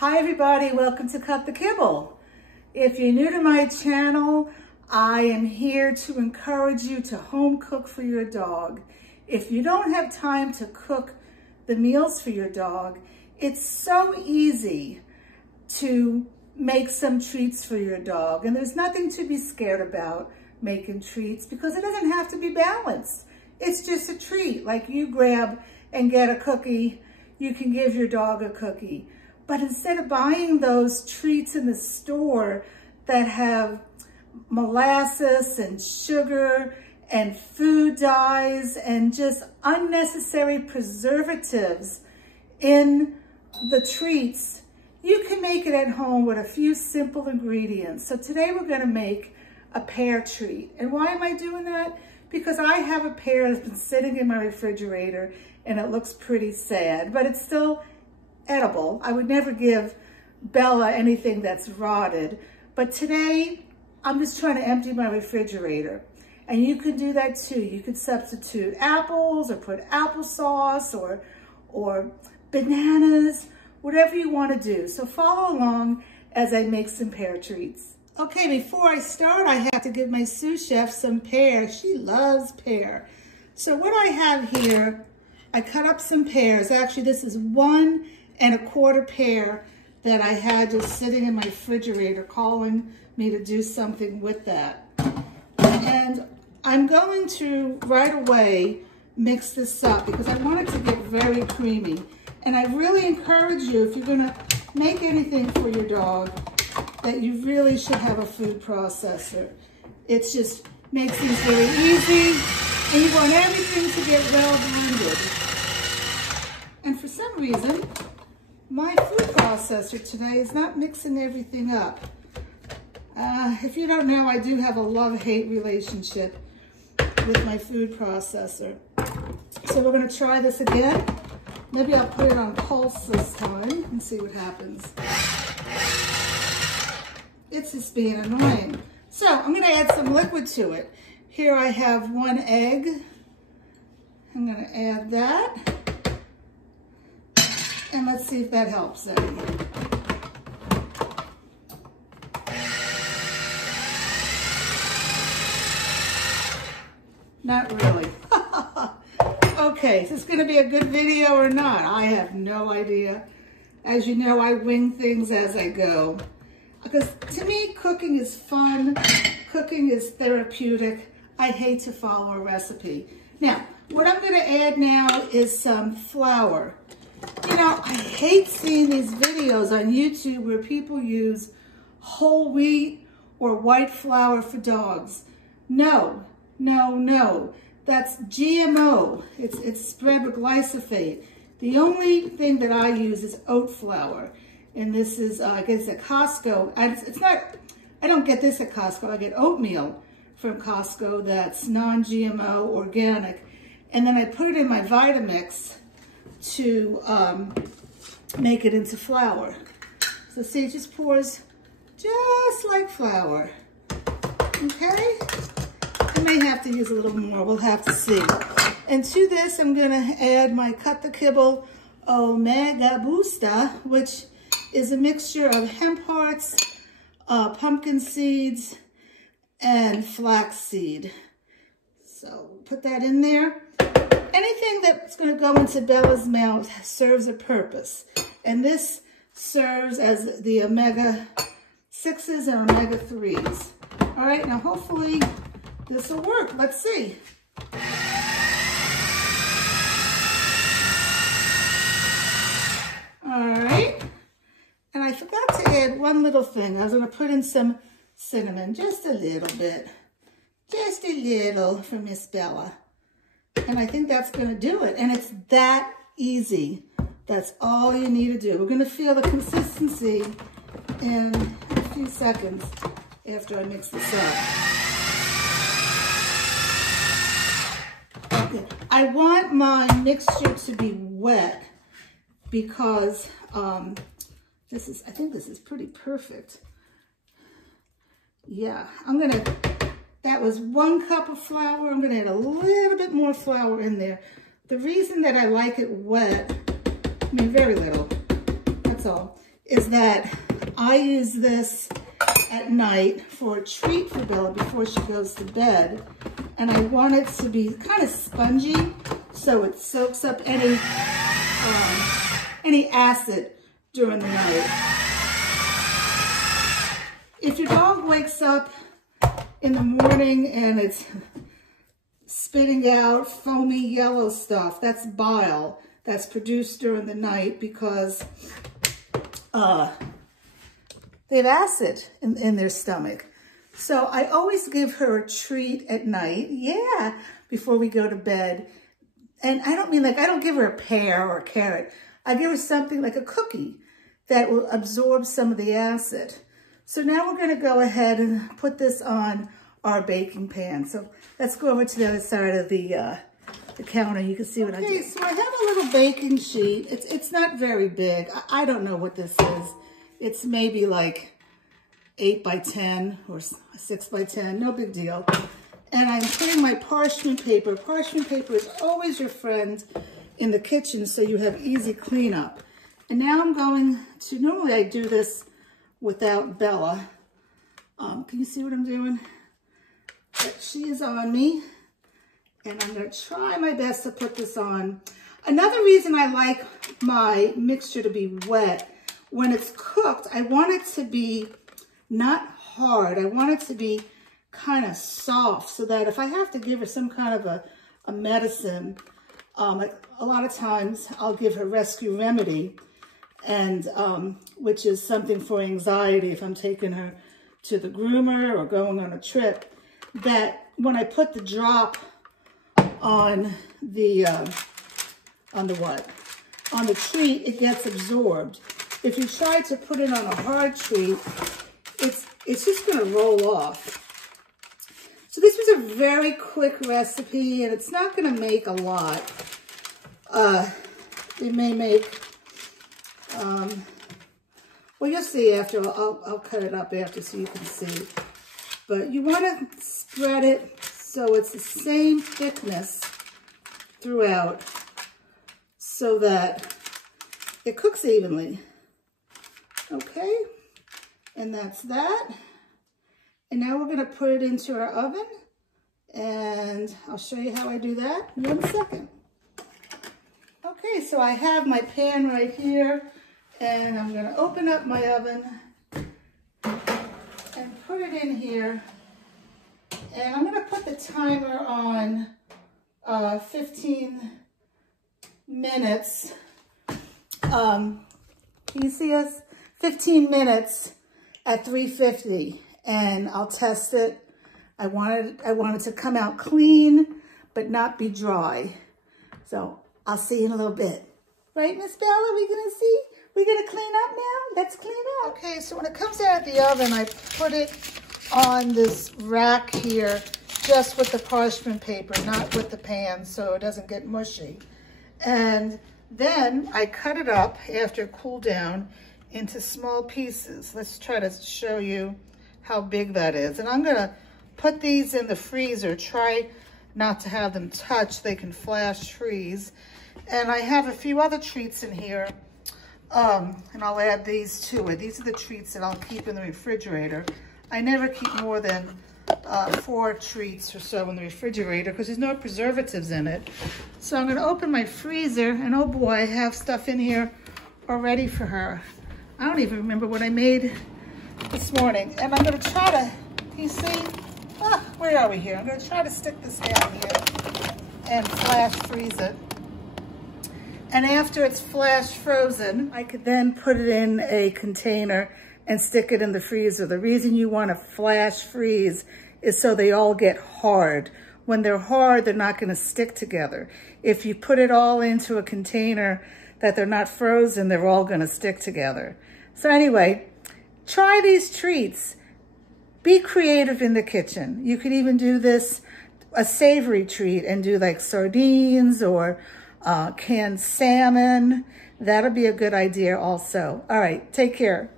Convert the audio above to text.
Hi everybody, welcome to Cut the Kibble. If you're new to my channel, I am here to encourage you to home cook for your dog. If you don't have time to cook the meals for your dog, it's so easy to make some treats for your dog. And there's nothing to be scared about making treats because it doesn't have to be balanced. It's just a treat. Like you grab and get a cookie, you can give your dog a cookie. But instead of buying those treats in the store that have molasses and sugar and food dyes and just unnecessary preservatives in the treats, you can make it at home with a few simple ingredients. So today we're gonna make a pear treat. And why am I doing that? Because I have a pear that's been sitting in my refrigerator and it looks pretty sad, but it's still edible. I would never give Bella anything that's rotted, but today I'm just trying to empty my refrigerator. And you can do that too. You could substitute apples or put applesauce or bananas, whatever you want to do. So follow along as I make some pear treats. Okay, before I start, I have to give my sous chef some pear. She loves pear. So what I have here, I cut up some pears. Actually, this is 1 1/4 pear that I had just sitting in my refrigerator calling me to do something with that. And I'm going to right away mix this up because I want it to get very creamy. And I really encourage you, if you're gonna make anything for your dog, that you really should have a food processor. It just makes things very easy and you want everything to get well blended. And for some reason, my food processor today is not mixing everything up. If you don't know, I do have a love-hate relationship with my food processor. So we're gonna try this again. Maybe I'll put it on pulse this time and see what happens. It's just being annoying. So I'm gonna add some liquid to it. Here I have 1 egg. I'm gonna add that. And let's see if that helps any. Not really. Okay, is this gonna be a good video or not? I have no idea. As you know, I wing things as I go. Because to me, cooking is fun. Cooking is therapeutic. I hate to follow a recipe. Now, what I'm gonna add now is some flour. You know, I hate seeing these videos on YouTube where people use whole wheat or white flour for dogs. No, no, no. That's GMO. It's spread with glyphosate. The only thing that I use is oat flour. And this is, I guess at Costco. I don't get this at Costco. I get oatmeal from Costco that's non-GMO, organic. And then I put it in my Vitamix to make it into flour. So see, it just pours just like flour. Okay? I may have to use a little more, we'll have to see. And to this, I'm gonna add my Cut the Kibble Omega Booster, which is a mixture of hemp hearts, pumpkin seeds, and flax seed. So put that in there. Anything that's going to go into Bella's mouth serves a purpose. And this serves as the omega-6s and omega-3s. All right, now hopefully this will work. Let's see. All right. And I forgot to add one little thing. I was going to put in some cinnamon, just a little bit. Just a little for Miss Bella. And I think that's gonna do it. And it's that easy. That's all you need to do. We're gonna feel the consistency in a few seconds after I mix this up. Okay. I want my mixture to be wet because I think this is pretty perfect. Yeah, that was 1 cup of flour. I'm gonna add a little bit more flour in there. The reason that I like it wet, I mean very little, that's all, is that I use this at night for a treat for Bella before she goes to bed. And I want it to be kind of spongy so it soaks up any acid during the night. If your dog wakes up in the morning and it's spitting out foamy yellow stuff, that's bile that's produced during the night because they have acid in their stomach. So I always give her a treat at night, before we go to bed. And I don't mean like, I don't give her a pear or a carrot. I give her something like a cookie that will absorb some of the acid. So now we're gonna go ahead and put this on our baking pan. So let's go over to the other side of the counter. You can see what I do. Okay, so I have a little baking sheet. It's not very big. I don't know what this is. It's maybe like 8 by 10 or 6 by 10, no big deal. And I'm putting my parchment paper. Parchment paper is always your friend in the kitchen, so you have easy cleanup. And now I'm going to, normally I do this without Bella. Can you see what I'm doing? But she is on me, and I'm gonna try my best to put this on. Another reason I like my mixture to be wet, when it's cooked, I want it to be not hard. I want it to be kind of soft so that if I have to give her some kind of a medicine, a lot of times I'll give her Rescue Remedy, and which is something for anxiety if I'm taking her to the groomer or going on a trip, that when I put the drop on the treat, it gets absorbed. If you try to put it on a hard treat, it's just gonna roll off. So this was a very quick recipe, and it's not gonna make a lot. It may make, well, you'll see after. I'll cut it up after so you can see. But you wanna spread it so it's the same thickness throughout so that it cooks evenly. Okay, and that's that. And now we're gonna put it into our oven, and I'll show you how I do that in 1 second. Okay, so I have my pan right here, and I'm gonna open up my oven and put it in here. And I'm gonna put the timer on 15 minutes. Can you see us? 15 minutes at 350, and I'll test it. I want it to come out clean, but not be dry. So I'll see you in a little bit. Right, Miss Bella, we gonna see? We gonna clean up now? Let's clean up. Okay, so when it comes out of the oven, I put it on this rack here, just with the parchment paper, not with the pan, so it doesn't get mushy. And then I cut it up after it cooled down into small pieces. Let's try to show you how big that is. And I'm gonna put these in the freezer. Try not to have them touch. They can flash freeze. And I have a few other treats in here, and I'll add these to it. These are the treats that I'll keep in the refrigerator. I never keep more than 4 treats or so in the refrigerator because there's no preservatives in it. So I'm gonna open my freezer, and oh boy, I have stuff in here already for her. I don't even remember what I made this morning. And I'm gonna try to, you see? Where are we here? I'm gonna try to stick this down here and flash freeze it. And after it's flash frozen, I could then put it in a container and stick it in the freezer. The reason you want to flash freeze is so they all get hard. When they're hard, they're not going to stick together. If you put it all into a container that they're not frozen, they're all going to stick together. So anyway, try these treats. Be creative in the kitchen. You could even do this, a savory treat, and do like sardines or canned salmon. That'll be a good idea also. All right, take care.